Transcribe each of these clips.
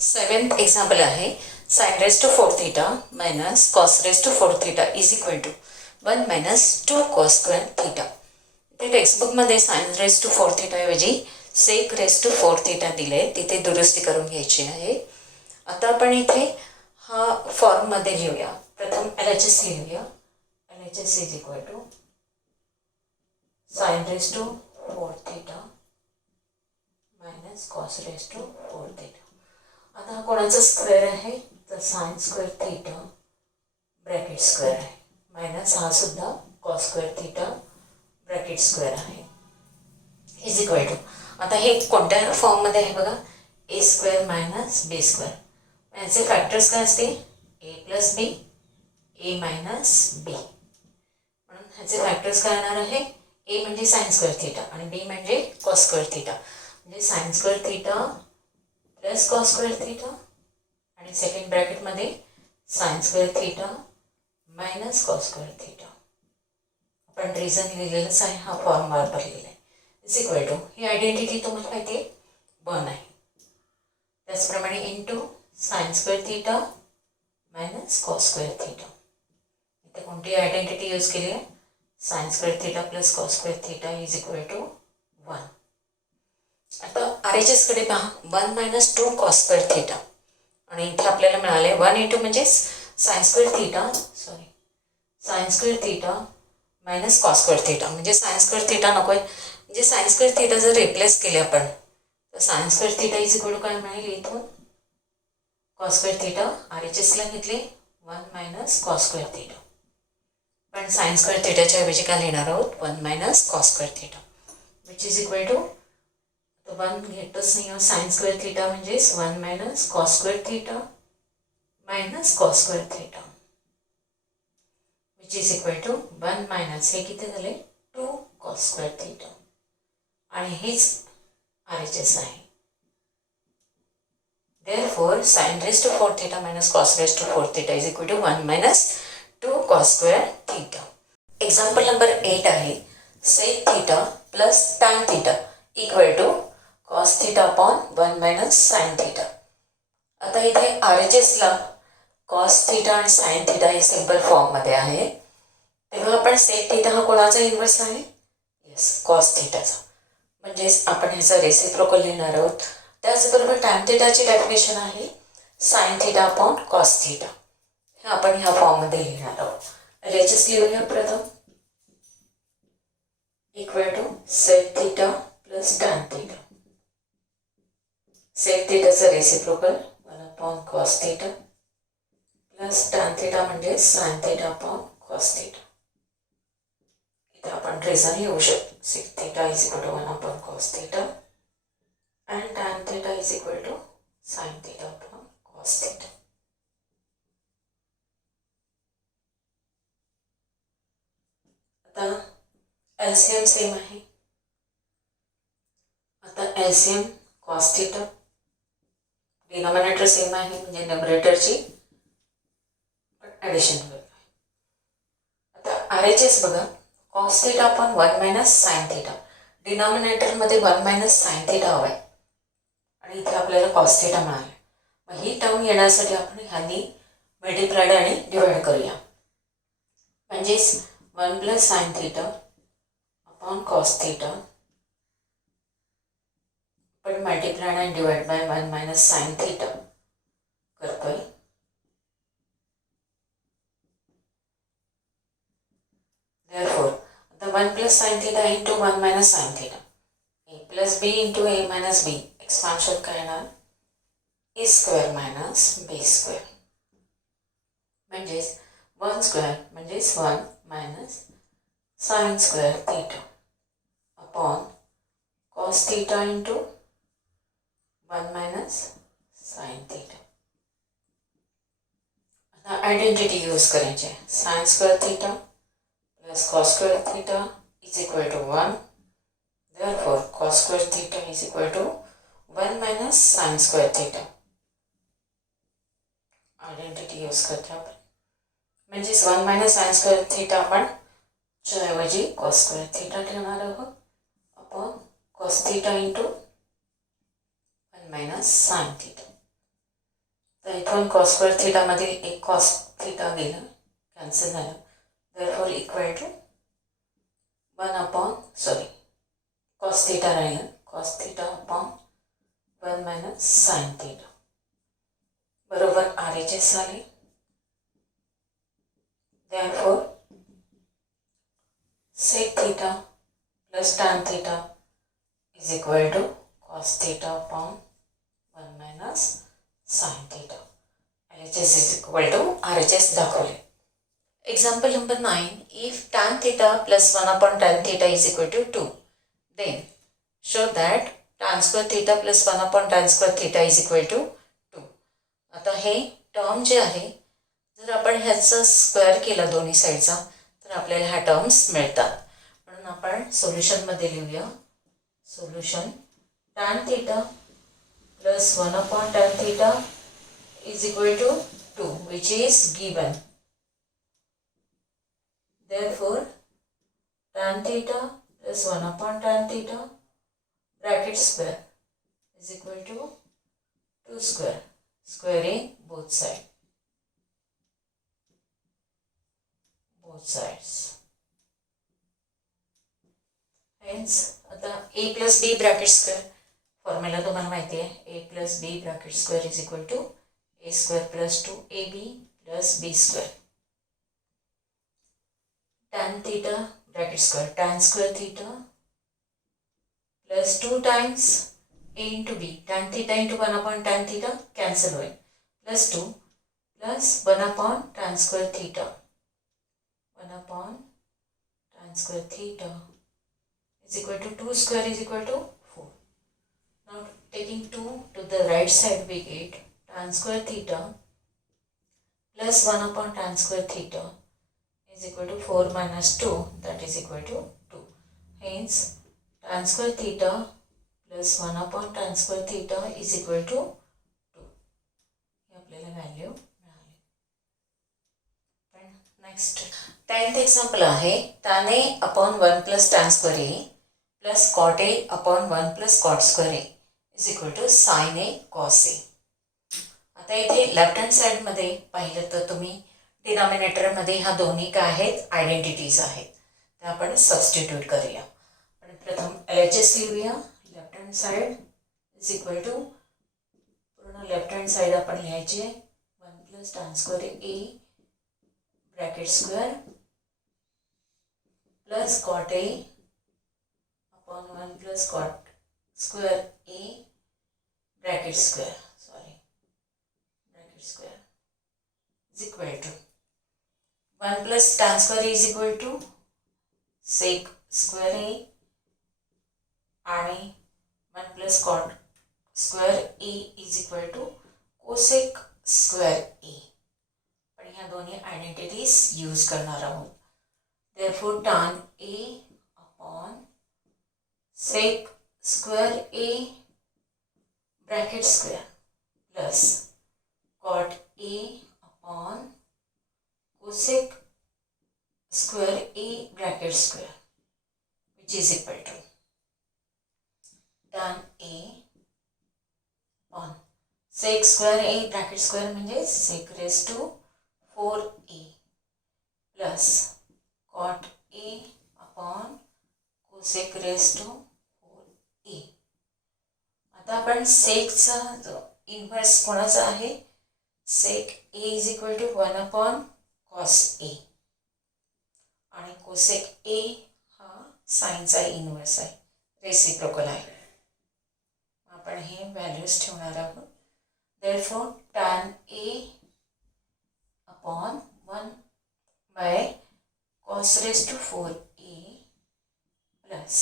Seventh example आहे sine raise to 4 theta minus cos raise to 4 theta is equal to 1 minus 2 cos square theta. ते टेक्स्टबुकमध्ये sine raise to 4 theta ऐवजी sec race to 4 theta दिले, तिथे दुरुस्ती करून घ्यायची आहे. आता आपण इथे हा फॉर्ममध्ये लिहूया. प्रथम LHS लिहूया. LHS is equal to sine raise to 4 theta minus cos raise to 4 theta. आता हा कोणाचा स्क्वेअर आहे तर sine square theta bracket square आहे मायनस हा सुद्धा cos square theta bracket square आहे इज इक्वल टू. आता हे कोणत्या फॉर्ममध्ये आहे बघा, a square minus B square. याचे फॅक्टर्स काय असते ए प्लस बी ए मायनस बी. म्हणून ह्याचे फॅक्टर्स काय येणार आहे, ए म्हणजे साइन स्क्वेअर थीटा आणि बी म्हणजे कॉस स्क्वेअर थीटा. म्हणजे sine square theta plus cos square theta आणि सेकंड ब्रॅकेटमध्ये sine square theta minus cos square theta. आपण रिझन लिहिलेलंच आहे, हा फॉर्म वापरलेला आहे इज इक्वल टू. ही आयडेंटिटी तुम्हाला माहिती आहे 1 आहे. त्याचप्रमाणे into sine square theta minus cos square theta. इथे कोणती आयडेंटिटी यूज केली आहे, sine square theta plus cos square theta is equal to 1. आता RHS कडे पहा, 1 मायनस 2 कॉस स्क्वेअर थीटा आणि इथे आपल्याला मिळाले 1 इंटू म्हणजे sine square theta minus cos square theta. म्हणजे साइन स्क्वेअर थीटा नको आहे, म्हणजे साइन स्क्वेअर थीटा जर रिप्लेस केले आपण तर sine square theta is equal to काय मिळेल, इथून कॉस स्क्वेअर थीटा RHSला घेतले 1 मायनस कॉस स्क्वेअर थीटा. पण साइन स्क्वेअर थीटाच्या ऐवजी काय लिहिणार आहोत 1 minus cos square theta which is equal to 1 घेतच नाही, साइन स्क्वेअर थीटा म्हणजेच 1 minus cos square theta minus cos square theta which is equal to 1 minus हे किती झाले 2 कॉस स्क्वेअर थीटा आणि हेच RHS आहे. Therefore, sin raised to 4 theta minus cos raised to 4 theta is equal to 1 minus 2 cos square theta. Example number 8 आहे sec theta plus tan theta equal to cos theta upon 1 minus sin theta. आता इथे RHSला cos theta आणि sin theta हे simple फॉर्ममध्ये आहे, तेव्हा आपण sec theta हा कोणाचा इन्व्हर्स आहे, येस cos thetaचा. म्हणजेच आपण ह्याचा रेसिप्रोकल लिहिणार आहोत. त्याचबरोबर टॅन थीटाची डेफिनेशन आहे sine theta upon cos theta. हे आपण ह्या फॉर्ममध्ये लिहिणार आहोत. LHS लिहूया प्रथम equal to sec theta plus tan theta. Sec थीटाचं reciprocal 1 upon cos theta plus tan theta म्हणजे sine theta upon cos theta. इथे आपण रिझन लिहू शकतो sec theta is equal to 1 upon cos theta and tan theta is equal to sin theta upon cos theta. आता LCM same आहे. आता LCM cos theta denominator same आहे म्हणजे न्यूमरेटरची addition करतो. आता RHS बघा cos theta upon 1 minus sin theta. डिनॉमिनेटरमध्ये 1 minus sin theta हवा आहे आणि इथे आपल्याला कॉस थीटा मिळाले. मग ही टर्म येण्यासाठी आपण ह्यांनी मल्टिप्लाइड आणि डिवाइड करूया. म्हणजेच 1 plus sign theta upon cos theta पण मल्टिप्लाइड आणि divide by 1 minus sine theta करतोय. Therefore, the 1 plus sin theta into 1 minus sin theta, a plus b into a minus b, expansion काय येणार a square minus B square. म्हणजेच 1 square म्हणजेच 1 minus sine square theta upon cos theta into 1 minus sine theta. आता identity use करायची आहे. Sine square theta plus cos square theta is equal to 1. Therefore, cos square theta is equal to 1 minus sin square theta. Identity use करतो आपण. म्हणजेच 1 minus sine square theta आपण च्या ऐवजी cos square theta ठेवणार आहोत upon cos theta into 1 minus sine theta. इथून cos square थिटामधील एक कॉस थिटा गेला, कॅन्सल झालं. Therefore equal to cos theta राहिलं, cos theta upon 1 minus sine theta बरोबर RHS आले. Therefore sec theta plus tan theta is equal to cos theta upon 1 minus sine theta. LHS is equal to RHS दाखवले. Example number 9. If tan theta plus 1 upon tan theta is equal to 2, then show that tan square theta plus 1 upon tan square theta is equal to 2. आता हे term जे आहे, जर आपण ह्याचा square केला दोन्ही साईडचा तर आपल्याला ह्या टर्म्स मिळतात. म्हणून आपण सोल्युशनमध्ये लिहूया. Solution tan theta plus 1 upon tan theta is equal to 2, which is given. Therefore, tan theta plus 1 upon tan theta bracket square is equal to 2 square. Squaring both sides. Hence, आता a plus b bracket square formula तुम्हाला माहिती आहे. a plus b bracket square is equal to a square plus 2ab plus b square. Tan theta bracket square, tan square theta plus 2 times a into b, tan theta into 1 upon tan theta cancel होईल, plus 2 plus 1 upon tan square theta, 1 upon tan square theta is equal to 2 square is equal to 4. Now taking 2 to the right side we get tan square theta plus 1 upon tan square theta is equal to 4 minus 2, that is equal to 2. Hence, tan square theta plus 1 upon tan square theta is equal to 2. हे आपल्याला value मिळाली. पण next 10th example आहे. tan a upon 1 plus tan square a plus cot a upon 1 plus cot square a is equal to sin a cos a. आता इथे left hand साईडमध्ये पाहिलं तर तुम्ही डिनॉमिनेटरमध्ये ह्या दोन्ही काय आहेत, आयडेंटिटीज आहेत. त्या आपण सबस्टिट्यूट करूया. पण प्रथम LHS लिहूया. Left hand side is equal to पूर्ण लेफ्ट हँड साईड आपण लिहायची आहे 1 plus tan square a bracket square plus cot a upon 1 plus cot square a bracket square is equal to 1 plus tan square is equal to sec square a आणि 1 plus cot square a is equal to cosec square a. पण ह्या दोन्ही identities use करणार आहोत. Therefore, tan a upon sec square a bracket square plus cot a upon cosec square a bracket square, which is equal to tan a upon sec square a bracket square म्हणजे sec raised to 4a plus cot a upon cosec raised to 4a. आता आपण सेकचा जो inverse कोणाचा आहे, sec a is equal to 1 upon cos a आणि cosec a हा साइनचा inverse आहे, reciprocal आहे. आपण हे व्हॅल्यूज ठेवणार आहोत. Therefore, tan a upon 1 by cos raised to 4a plus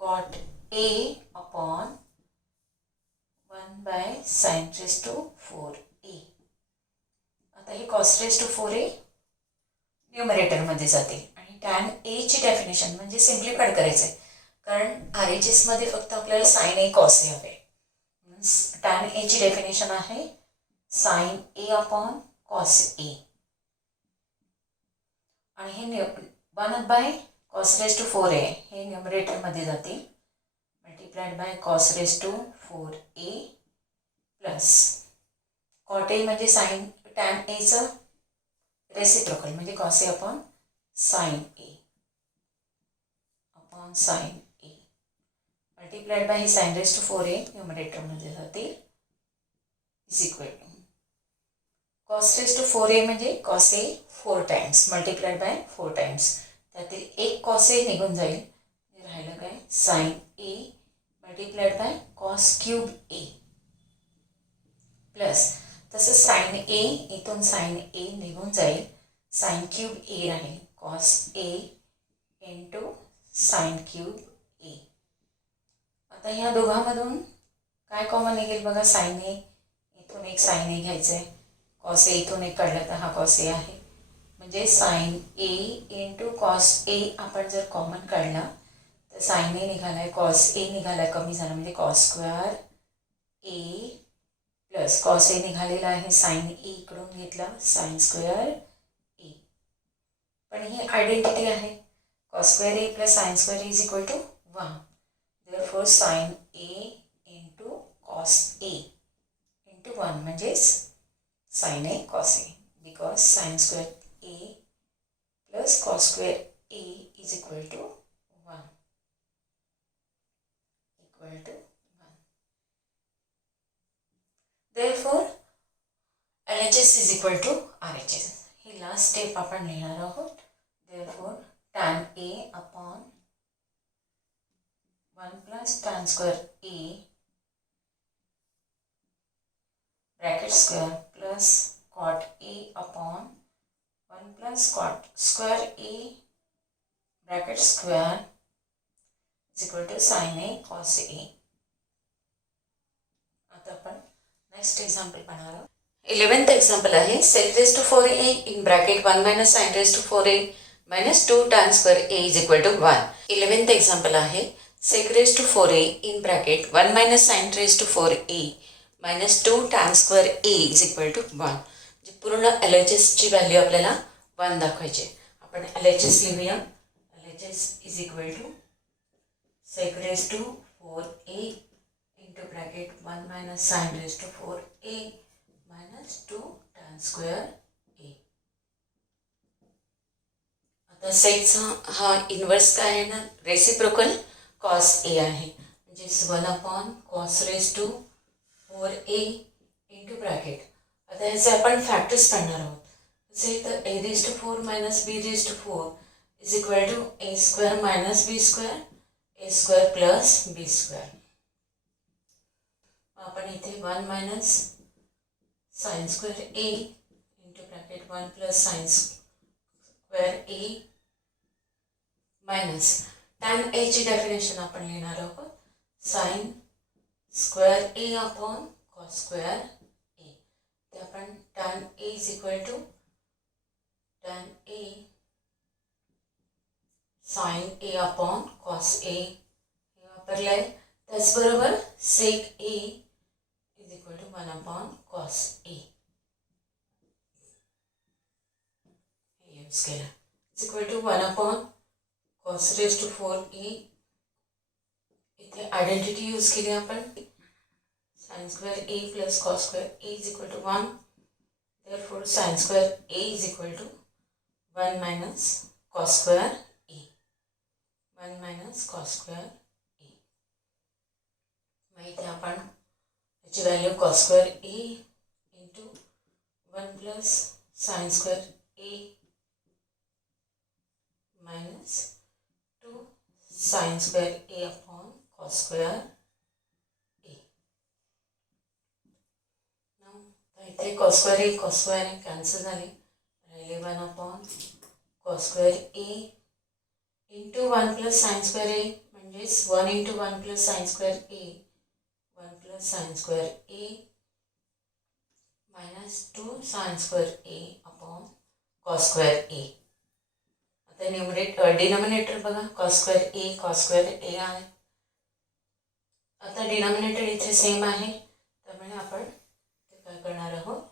cot a upon 1 by sin raised to 4a. आता हे cos raised to 4a न्यूमरेटरमध्ये जाते आणि tan a ची डेफिनेशन म्हणजे सिम्प्लिफाईड करायचं आहे, कारण RHS मध्ये फक्त आपल्याला sin a cos a हवे. tan a ची डेफिनेशन आहे sin a upon cos a आणि हे 1 bye cos raised to 4a हे न्यूमरेटरमध्ये जातील, multiplied by cos raised to 4a plus cot a म्हणजे साईन टॅन एचं रेसिप्रोकल म्हणजे cos a upon sine a upon sine a multiplied by ही sine raise to 4a न्यूमरेटरमध्ये जाते is equal to cos raise to 4a म्हणजे cos a 4 times multiplied by 4 times त्यातील एक cos a निघून जाईल राहिलं काय sine a multiplied by cos cube a plus तसंच साईन ए इथून साईन ए निघून जाईल साईन क्यूब ए राहील cos a into sine cube ए आता ह्या दोघांमधून काय कॉमन निघेल बघा साईन ए इथून एक साईन ए घ्यायचं आहे कॉस ए इथून एक काढलं तर हा कॉस ए आहे म्हणजे साईन ए इंटू कॉस ए आपण जर कॉमन काढला तर साईन ए निघाला आहे कॉस ए निघाला आहे कमी झाला म्हणजे cos square a plus cos A निघालेला आहे साईन ए इकडून घेतला साईन स्क्वेअर ए पण ही आयडेंटिटी आहे cos square a plus sine square is equal to 1 therefore sine a into cos a into 1 म्हणजेच sine a cos a because sine square a plus cos square A is equal to 1 equal to therefore LHS is equal to RHS ही last step आपण लिहिणार आहोत therefore tan A upon 1 plus tan square A bracket square plus cot A upon 1 plus cot square A bracket square is equal to sin A cos A आता आपण next example पाहणार आहोत 11th example आहे sec raised to 4a in bracket 1 minus sin raised to 4a minus 2 tan square a is equal to 1. 11th example आहे sec raised to 4a in bracket 1 minus sin raised to 4a minus 2 tan square a is equal to 1. जे पूर्ण LHS ची value आपल्याला 1 दाखवायची आपण LHS लिहूया LHS is equal to sec raised to 4a into bracket 1 minus sin raised to 4a minus 2 tan square a आता सेकचा हा inverse काय आहे ना रेसिप्रोकल cos a आहे म्हणजे 1 upon cos raised to 4a into bracket आता याचे आपण फॅक्टर्स काढणार आहोत जसे तर a raised to 4 minus b raised to 4 is equal to a square minus b square a square plus b square आपण इथे 1 minus sine square A into bracket 1 plus sine square A minus tan A ची definition आपण लिहिणार आहोत sine square A upon cos square A ते आपण tan A is equal to tan A sine A upon cos A हे वापरलं आहे त्याचबरोबर सेक ए is equal to 1 upon cos A use केला is equal to 1 upon cos raised to 4A इथे identity use केली आपण sin square A plus cos square A is equal to 1 therefore sin square A is equal to 1 minus cos square A 1 minus cos square A मग इथे आपण ची value cos square a into 1 plus sin square a minus 2 sin square a upon cos square a. Now इथे cos square a cancel झाले राहिले 1 upon cos square a into 1 plus sin square a म्हणजेच 1 into 1 plus sin square a 1 plus sin square a minus 2 sin square a upon cos square a आता denominator बघा cos square a आहे आता denominator इथे same आहे त्यामुळे आपण ते काय करणार आहोत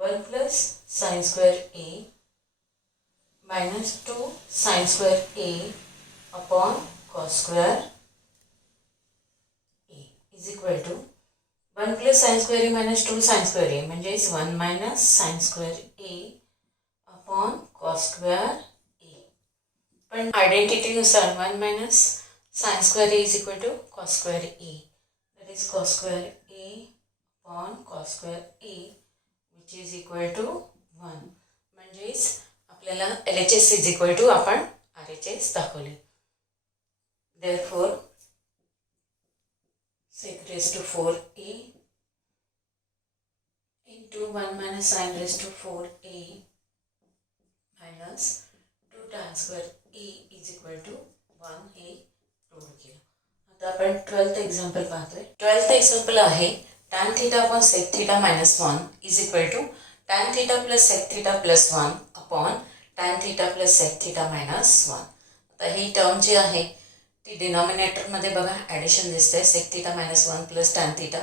1 plus sin square a minus 2 sin square a upon cos square is equal to 1 plus sine square A minus 2 sine square A म्हणजेच 1 minus sine square A upon cos square ए. पण आयडेंटिटीनुसार 1 minus sine square A is equal to cos square A. That is cos square A upon cos square A which is equal to 1. म्हणजेच आपल्याला LHS is equal to आपण RHS दाखवले. Therefore sec raised to 4a into 1 minus sin raised to 4a minus 2 tan square a is equal to 1 हे prove केलं. आता आपण 12th example पाहतोय. 12th example आहे tan theta upon sec theta minus 1 is equal to tan theta plus sec theta plus 1 upon tan theta plus sec theta minus 1. आता ही term जी आहे ती डिनॉमिनेटरमध्ये बघा ॲडिशन दिसते. Sec theta minus 1 plus tan theta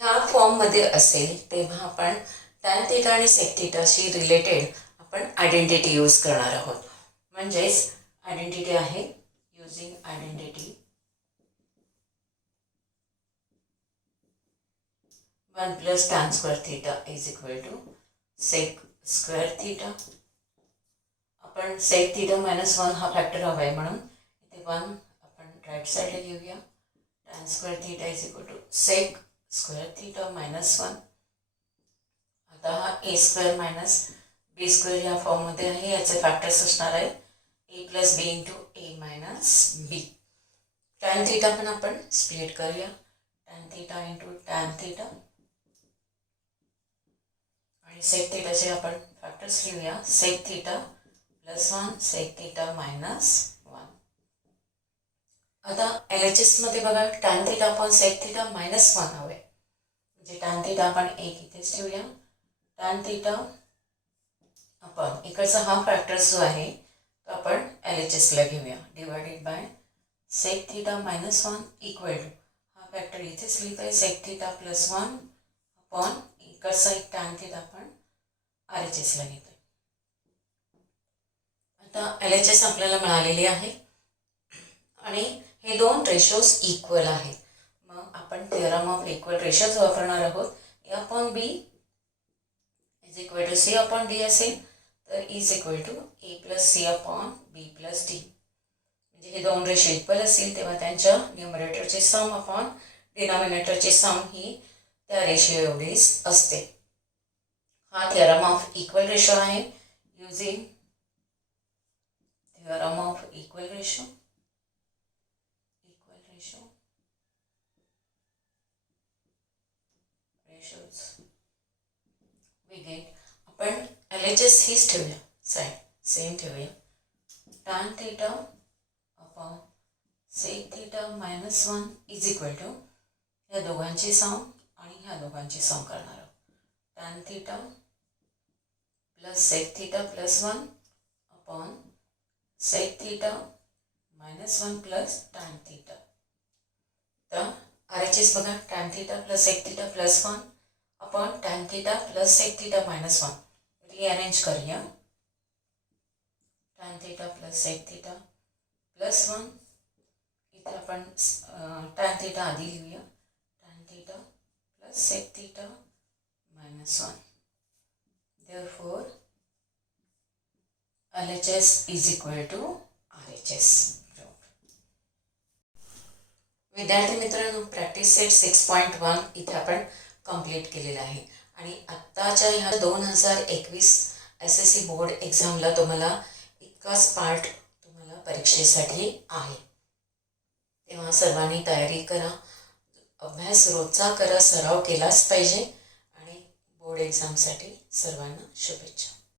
ह्या फॉर्ममध्ये असेल तेव्हा आपण टॅन थिटा आणि सेक थिटाशी रिलेटेड आपण आयडेंटिटी यूज करणार आहोत. म्हणजेच आयडेंटिटी आहे using identity 1 plus tan square theta is equal to sec square theta. आपण सेक थिटा मायनस 1 हा फॅक्टर हवा आहे म्हणून 1 आपण राईट साईडला घेऊया. Tan square theta is equal to sec square theta minus 1. आता हा A square minus B square या फॉर्ममध्ये आहे. याचे फॅक्टर्स असणार आहेत A plus B into A minus B. Tan theta पण आपण स्प्लिट करूया. Tan theta into tan theta आणि सेक थिटाचे आपण फॅक्टर्स लिहूया. Sec theta plus 1 sec theta minus 1. आता LHS मध्ये बघा tan theta upon sec theta minus 1 हवे. म्हणजे टॅन थिटा आपण एक इथेच ठेवूया. टॅन थिटा अपॉन इकडचा हा फॅक्टर्स जो आहे तो आपण LHSला घेऊया. Divided by sec theta minus 1 equal to हा फॅक्टर इथेच लिहित आहे सेक थिटा प्लस 1 अपॉन इकडचा एक टॅन थिटा आपण RHSला घेतोय. आता LHS आपल्याला मिळालेली आहे आणि हे दोन रेशोज इक्वल आहेत. मग आपण थिअरम ऑफ इक्वल रेशोज वापरणार आहोत. A upon B is equal to C upon D असेल तर is equal to A plus C upon B plus D. म्हणजे हे दोन रेशो इक्वल असतील तेव्हा त्यांच्या न्यूमरेटरचे सम अपॉन डिनॉमिनेटरचे सम ही त्या रेशो एवढीच असते. हा थिअरम ऑफ इक्वल रेशो आहे. Using theorem of equal ratio we get आपण LHS हीच ठेवूया साईड सेम ठेवूया. Tan theta upon sec theta minus 1 is equal to ह्या दोघांची सम आणि ह्या दोघांची सम करणार आहोत. Tan theta plus sec theta plus 1 upon sec theta minus 1 plus tan theta. तर RHS बघा tan theta plus sec theta plus 1 upon tan theta plus sec theta minus 1. Rearrange करूया. Tan theta plus sec theta plus 1 इथे आपण tan theta आधी लिहूया. Tan theta plus sec theta minus 1. Therefore LHS is equal to RHS. विद्यार्थी मित्रांनो practice set 6.1 इथे आपण complete केलेला आहे आणि आत्ताच्या ह्या 2021 SSC बोर्ड एक्झामला तुम्हाला इतकाच पार्ट तुम्हाला परीक्षेसाठी आहे. तेव्हा सर्वांनी तयारी करा. अभ्यास रोजचा करा. सराव केलाच पाहिजे आणि बोर्ड एक्झामसाठी सर्वांना शुभेच्छा.